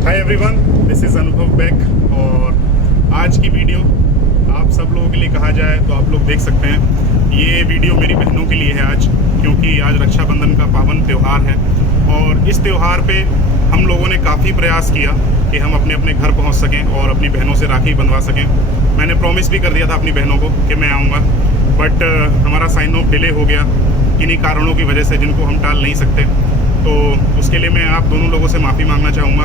Hi everyone, this is अनुभव back. और आज की वीडियो आप सब लोगों के लिए कहा जाए तो आप लोग देख सकते हैं, ये वीडियो मेरी बहनों के लिए है आज, क्योंकि आज रक्षाबंधन का पावन त्यौहार है। और इस त्यौहार पे हम लोगों ने काफ़ी प्रयास किया कि हम अपने अपने घर पहुंच सकें और अपनी बहनों से राखी बंधवा सकें। मैंने प्रॉमिस भी कर दिया था अपनी बहनों को कि मैं आऊँगा, बट हमारा साइन ऑफ डिले हो गया किन्हीं कारणों की वजह से जिनको हम टाल नहीं सकते। तो उसके लिए मैं आप दोनों लोगों से माफ़ी मांगना चाहूँगा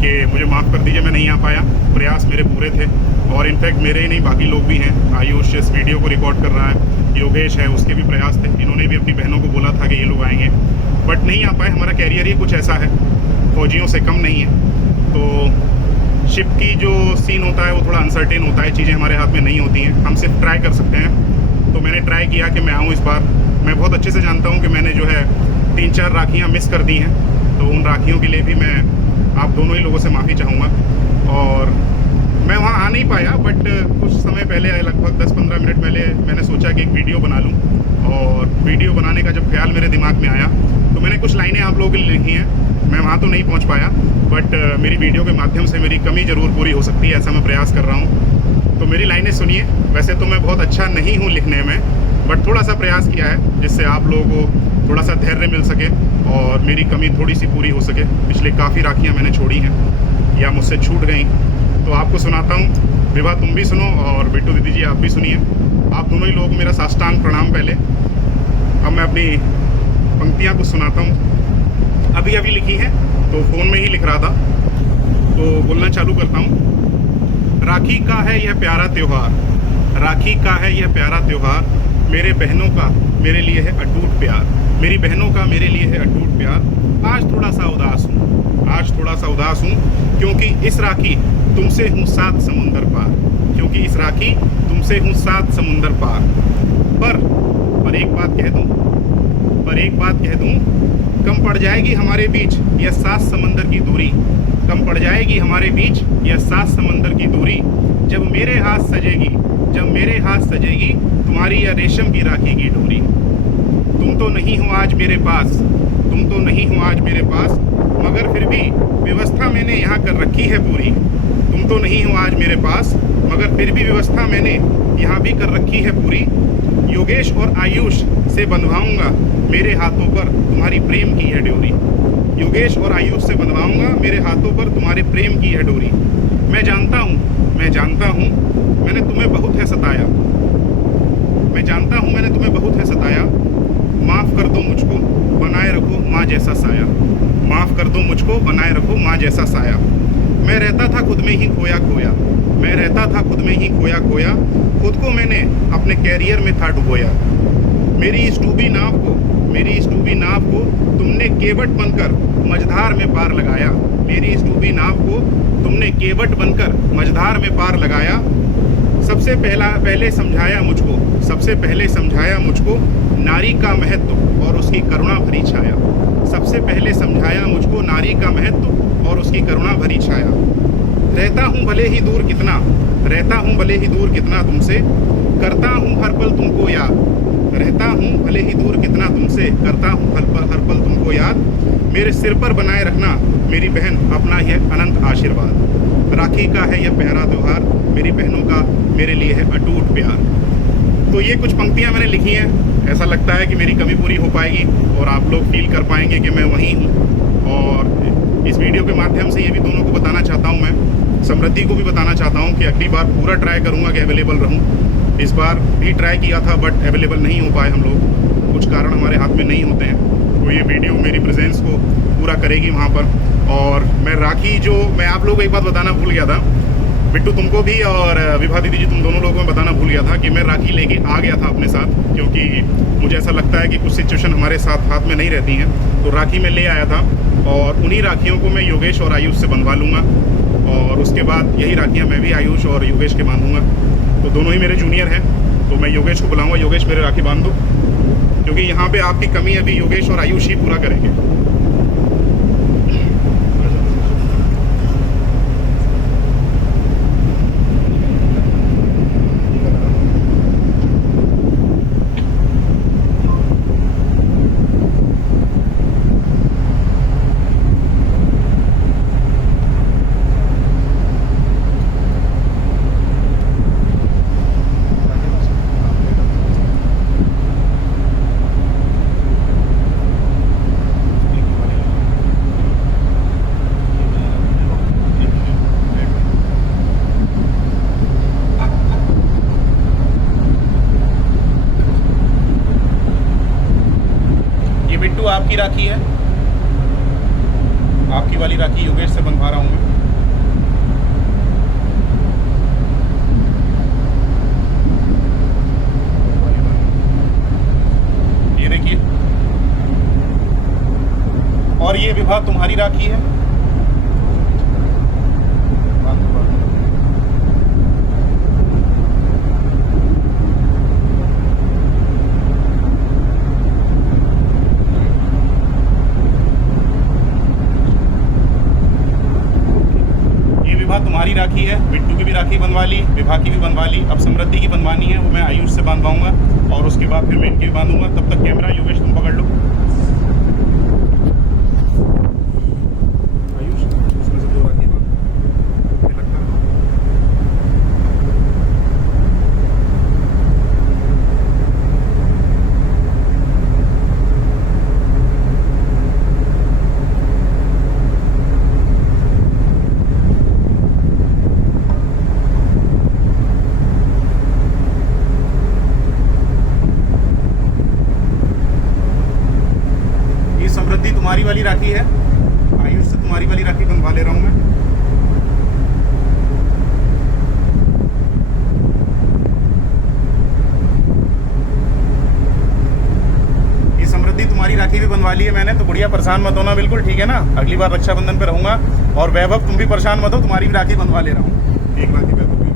कि मुझे माफ़ कर दीजिए, मैं नहीं आ पाया। प्रयास मेरे पूरे थे और इनफैक्ट मेरे ही नहीं, बाकी लोग भी हैं। आयुष इस वीडियो को रिकॉर्ड कर रहा है, योगेश है, उसके भी प्रयास थे। इन्होंने भी अपनी बहनों को बोला था कि ये लोग आएंगे, बट नहीं आ पाए। हमारा कैरियर ही कुछ ऐसा है, फौजियों से कम नहीं है। तो शिप की जो सीन होता है वो थोड़ा अनसर्टेन होता है, चीज़ें हमारे हाथ में नहीं होती हैं, हम सिर्फ ट्राई कर सकते हैं। तो मैंने ट्राई किया कि मैं आऊँ इस बार। मैं बहुत अच्छे से जानता हूँ कि मैंने जो है 3-4 राखियाँ मिस कर दी हैं, तो उन राखियों के लिए भी मैं आप दोनों ही लोगों से माफ़ी चाहूँगा। और मैं वहाँ आ नहीं पाया, बट कुछ समय पहले, लगभग 10-15 मिनट पहले, मैंने सोचा कि एक वीडियो बना लूँ। और वीडियो बनाने का जब ख्याल मेरे दिमाग में आया तो मैंने कुछ लाइनें आप लोगों के लिए लिखी हैं। मैं वहाँ तो नहीं पहुँच पाया, बट मेरी वीडियो के माध्यम से मेरी कमी ज़रूर पूरी हो सकती है, ऐसा मैं प्रयास कर रहा हूँ। तो मेरी लाइनें सुनिए। वैसे तो मैं बहुत अच्छा नहीं हूँ लिखने में, बट थोड़ा सा प्रयास किया है जिससे आप लोगों को थोड़ा सा धैर्य मिल सके और मेरी कमी थोड़ी सी पूरी हो सके। पिछले काफ़ी राखियाँ मैंने छोड़ी हैं या मुझसे छूट गई, तो आपको सुनाता हूँ। विभा तुम भी सुनो और बिट्टू दीदी जी आप भी सुनिए। आप दोनों ही लोगों को मेरा साष्टांग प्रणाम। पहले अब मैं अपनी पंक्तियाँ कुछ सुनाता हूँ। अभी अभी लिखी है तो फ़ोन में ही लिख रहा था, तो बोलना चालू करता हूँ। राखी का है यह प्यारा त्यौहार, राखी का है यह प्यारा त्यौहार, मेरे बहनों का मेरे लिए है अटूट प्यार, मेरी बहनों का मेरे लिए है अटूट प्यार। आज थोड़ा सा उदास हूँ, आज थोड़ा सा उदास हूँ, क्योंकि इस राखी तुमसे हूँ 7 समुंदर पार, क्योंकि इस राखी तुमसे हूँ 7 समुंदर पार। पर एक बात कह दूँ, पर एक बात कह दूँ, कम पड़ जाएगी हमारे बीच यह 7 समंदर की दूरी, कम पड़ जाएगी हमारे बीच यह 7 समंदर की दूरी। जब मेरे हाथ सजेगी, जब मेरे हाथ सजेगी तुम्हारी यह रेशम की राखी की डोरी। तुम तो नहीं हो आज मेरे पास, तुम तो नहीं हो आज मेरे पास, मगर फिर भी व्यवस्था मैंने यहाँ कर रखी है पूरी। तुम तो नहीं हो आज मेरे पास, मगर फिर भी व्यवस्था मैंने यहाँ भी कर रखी है पूरी। योगेश और आयुष से बंधवाऊंगा मेरे हाथों पर तुम्हारी प्रेम की है डोरी। योगेश और आयुष से बंधवाऊंगा मेरे हाथों पर तुम्हारे प्रेम की है डोरी। मैं जानता हूँ, मैं जानता हूँ, मैंने तुम्हें बहुत है सताया, मैं जानता हूँ मैंने तुम्हें बहुत है सताया। माफ़ कर दो मुझको, बनाए रखो माँ जैसा साया, माफ़ कर दो मुझको, बनाए रखो माँ जैसा साया। मैं रहता था खुद में ही खोया खोया, मैं रहता था खुद में ही खोया खोया, खुद को मैंने अपने कैरियर में था डुबोया। मेरी इस डूबी नाव को, मेरी इस डूबी नाव को तुमने केवट बनकर मझधार में पार लगाया। मेरी इस डूबी नाव को तुमने केवट बनकर मझधार में पार लगाया। सबसे पहले समझाया मुझको, सबसे पहले समझाया मुझको नारी का महत्व और उसकी करुणा भरी छाया। सबसे पहले समझाया मुझको नारी का महत्व और उसकी करुणा भरी छाया। रहता हूँ भले ही दूर कितना, रहता हूँ भले ही दूर कितना तुमसे, करता हूँ हर पल तुमको याद। रहता हूँ भले ही दूर कितना तुमसे, करता हूँ हर पल तुमको याद। मेरे सिर पर बनाए रखना मेरी बहन अपना यह अनंत आशीर्वाद। राखी का है यह प्यारा त्यौहार, मेरी बहनों का मेरे लिए है अटूट प्यार। तो ये कुछ पंक्तियाँ मैंने लिखी हैं। ऐसा लगता है कि मेरी कमी पूरी हो पाएगी और आप लोग फील कर पाएंगे कि मैं वहीं हूँ। और इस वीडियो के माध्यम से ये भी दोनों को बताना चाहता हूँ, मैं समृद्धि को भी बताना चाहता हूँ कि अगली बार पूरा ट्राई करूँगा कि अवेलेबल रहूँ। इस बार भी ट्राई किया था बट अवेलेबल नहीं हो पाए हम लोग, कुछ कारण हमारे हाथ में नहीं होते हैं। तो ये वीडियो मेरी प्रेजेंस को पूरा करेगी वहाँ पर। और मैं राखी जो मैं आप लोगों को एक बात बताना भूल गया था, बिट्टू तुमको भी और विभा दीदी जी तुम दोनों लोगों को बताना भूल गया था कि मैं राखी लेके आ गया था अपने साथ, क्योंकि मुझे ऐसा लगता है कि कुछ सिचुएशन हमारे साथ हाथ में नहीं रहती हैं। तो राखी में ले आया था और उन्हीं राखियों को मैं योगेश और आयुष से बंधवा लूँगा और उसके बाद यही राखियाँ मैं भी आयुष और योगेश के बांधूँगा। तो दोनों ही मेरे जूनियर हैं, तो मैं योगेश को बुलाऊँगा, योगेश मेरे राखी बांध दो, क्योंकि यहाँ पे आपकी कमी अभी योगेश और आयुष ही पूरा करेंगे। आपकी राखी है, आपकी वाली राखी योगेश से बंधवा रहा हूँ मैं। ये देखिए, और ये विभा तुम्हारी राखी है। तुम्हारी राखी है, बिट्टू की भी राखी बनवा ली, विभा की भी बनवा ली। अब समृद्धि की बनवानी है, वो मैं आयुष से बांधवाऊंगा और उसके बाद फिर मैं इनकी भी बांधूंगा। तब तक कैमरा योगेश तुम पकड़ लो। आयुष उसमें से 2 राखी बांध लगता है। समृद्धि तुम्हारी वाली राखी है, आयुष से तुम्हारी वाली राखी बनवा ले रहा हूं मैं। ये समृद्धि तुम्हारी राखी भी बनवा ली है मैंने, तो बढ़िया, परेशान मत होना बिल्कुल, ठीक है ना। अगली बार रक्षाबंधन पे रहूंगा। और वैभव तुम भी परेशान मत हो, तुम्हारी भी राखी बनवा ले रहा हूँ। एक राखी वैभव की।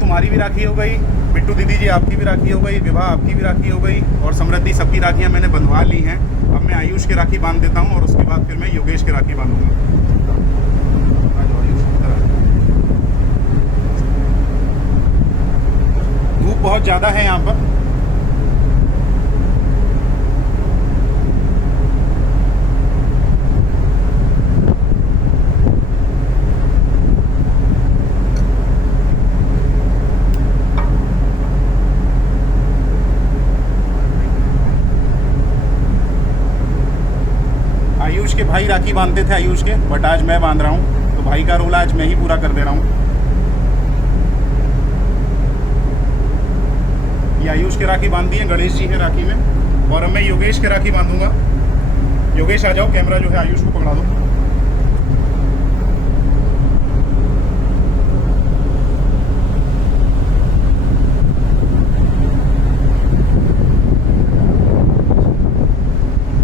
तुम्हारी भी राखी हो गई, बिट्टू दीदी जी आपकी भी राखी हो गई, विवाह आपकी भी राखी हो गई, और समृद्धि सबकी राखियां मैंने बंधवा ली हैं। अब मैं आयुष की राखी बांध देता हूं और उसके बाद फिर मैं योगेश की राखी बांधूंगा। धूप बहुत ज़्यादा है यहाँ पर। आयुष के भाई राखी बांधते थे आयुष के, बट आज मैं बांध रहा हूँ, तो भाई का रोल आज मैं ही पूरा कर दे रहा हूँ। ये आयुष की राखी बांधी है, गणेश जी है राखी में, और अब मैं योगेश की राखी बांधूंगा। योगेश आ जाओ, कैमरा जो है आयुष को पकड़ा दो।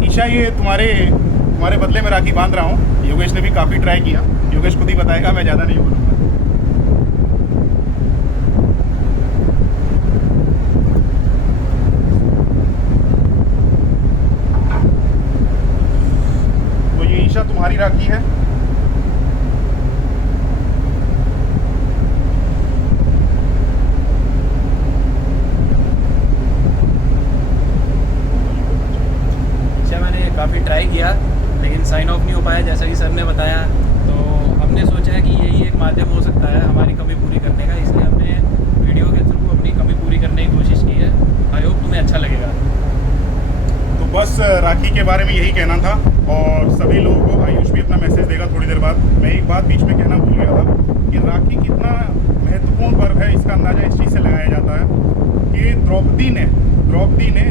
ईशा, ये तुम्हारे बदले में राखी बांध रहा हूँ। योगेश ने भी काफ़ी ट्राई किया, योगेश खुद ही बताएगा, मैं ज़्यादा नहीं बोलूँगा। तो ये ईशा तुम्हारी राखी है। मैंने काफ़ी ट्राई किया लेकिन साइन ऑफ नहीं हो पाया, जैसा कि सर ने बताया। तो हमने सोचा है कि यही एक माध्यम हो सकता है हमारी कमी पूरी करने का, इसलिए हमने वीडियो के थ्रू अपनी कमी पूरी करने की कोशिश की है। आई होप तुम्हें अच्छा लगेगा। तो बस राखी के बारे में यही कहना था, और सभी लोगों को आयुष भी अपना मैसेज देगा थोड़ी देर बाद। मैं एक बात बीच में कहना भूल गया था कि राखी कितना महत्वपूर्ण पर्व है, इसका अंदाज़ा इस चीज़ से लगाया जाता है कि द्रौपदी ने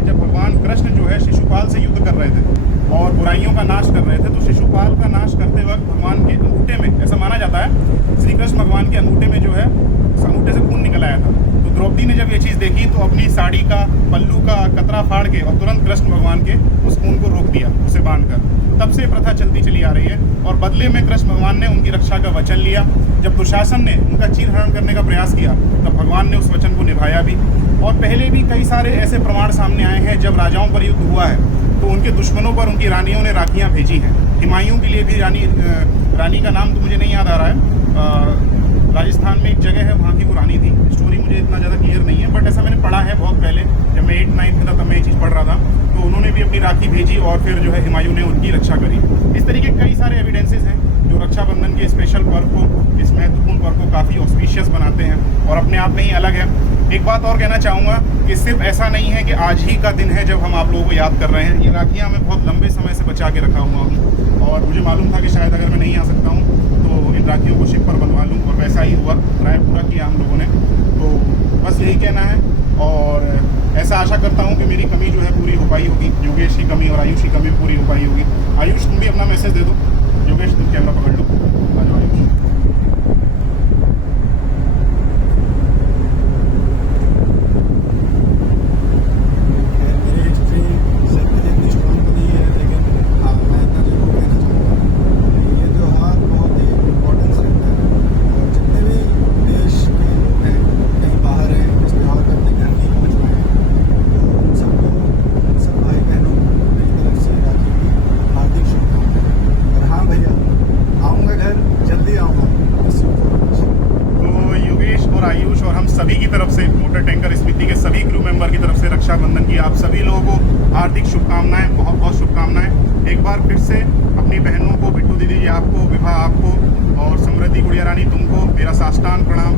जब भगवान कृष्ण जो है शिशुपाल से युद्ध कर रहे थे और बुराइयों का नाश कर रहे थे, तो शिशुपाल का नाश करते वक्त भगवान के अंगूठे में, ऐसा माना जाता है, श्री कृष्ण भगवान के अंगूठे में जो है, अंगूठे से खून निकल आया था। तो द्रौपदी ने जब ये चीज़ देखी तो अपनी साड़ी का पल्लू का कतरा फाड़ के और तुरंत कृष्ण भगवान के उस खून को रोक दिया, उसे बांधकर। तब से प्रथा चलती चली आ रही है, और बदले में कृष्ण भगवान ने उनकी रक्षा का वचन लिया। जब दुशासन ने उनका चीरहरण करने का प्रयास किया, तब भगवान ने उस वचन को निभाया भी। और पहले भी कई सारे ऐसे प्रमाण सामने आए हैं, जब राजाओं पर युद्ध हुआ है तो उनके दुश्मनों पर उनकी रानियों ने राखियाँ भेजी हैं। हुमायूं के लिए भी रानी का नाम तो मुझे नहीं याद आ रहा है, राजस्थान में एक जगह है, वहाँ की वो रानी थी। स्टोरी मुझे इतना ज़्यादा क्लियर नहीं है, बट ऐसा मैंने पढ़ा है बहुत पहले, जब मैं 8-9 में था तब मैं ये चीज़ पढ़ रहा था। तो उन्होंने भी अपनी राखी भेजी और फिर जो है हुमायूं ने उनकी रक्षा करी। इस तरीके कई सारे एविडेंसेस हैं जो जो रक्षाबंधन के स्पेशल पर्व को, इस महत्वपूर्ण पर्व को काफ़ी ऑस्पिशियस बनाते हैं और अपने आप में ही अलग है। एक बात और कहना चाहूँगा कि सिर्फ ऐसा नहीं है कि आज ही का दिन है जब हम आप लोगों को याद कर रहे हैं। ये राखियाँ मैं बहुत लंबे समय से बचा के रखा हुआ हूँ और मुझे मालूम था कि शायद अगर मैं नहीं आ सकता हूँ तो इन राखियों को शिप पर बंधवा लूँ, और वैसा ही हुआ, ट्राई पूरा किया हम लोगों ने। तो बस यही कहना है और ऐसा आशा करता हूँ कि मेरी कमी जो है पूरी हो पाई होगी, योगेश की कमी और आयुष की कमी पूरी हो पाई होगी। आयुष तुम भी अपना मैसेज दे दो। योगेश तुम कैमरा पकड़ लो, आ जाओ आयुष। आयुष और हम सभी की तरफ से, मोटर टैंकर स्मृति के सभी क्रू मेंबर की तरफ से रक्षाबंधन की आप सभी लोगों को हार्दिक शुभकामनाएं, बहुत बहुत शुभकामनाएं। एक बार फिर से अपनी बहनों को, बिट्टू दीदी जी आपको, विभा आपको और समृद्धि गुड़िया रानी तुमको मेरा साष्टांग प्रणाम।